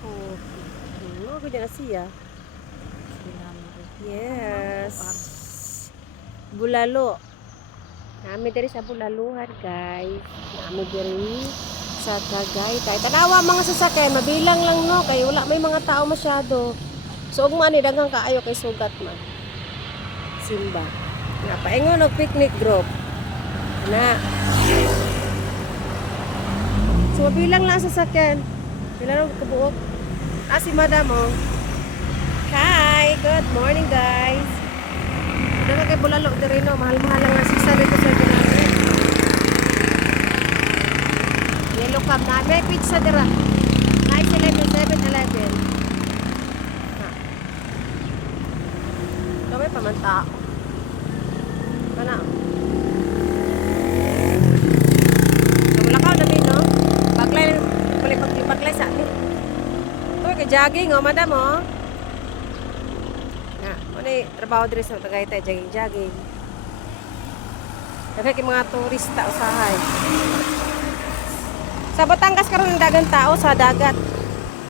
Oh, ano ko dyan na siya? Yes. Bulalo. Nami diri sa Bulaluhan, guys. Nami diri sa Tagaytay. Tanawa mga sasakyan, mabilang lang no kay wala may mga tao masyado. So ug man ni daghang kaayo kay sugat man. Simba. Nga paingon og picnic group. Na. So mabilang lang sa sasakyan. Pila ra kabuok. Si Madam oh. Hi, good morning guys. Daga kay bulalo diri no, mahal-mahal lang ang sisa dito sa ginamit. Yellow cab na may pizza dira. Nice 11 7-Eleven. Ha. Kami pamanta. Kana. Kabalakaw na min no. Paglay sa atin. Ito kay jogging oh, madam oh. Ni trabaho diri sa Tagaytay, jogging. Daghang kay mga turista usahay. Sa Batangas karon ang daghang tao sa dagat.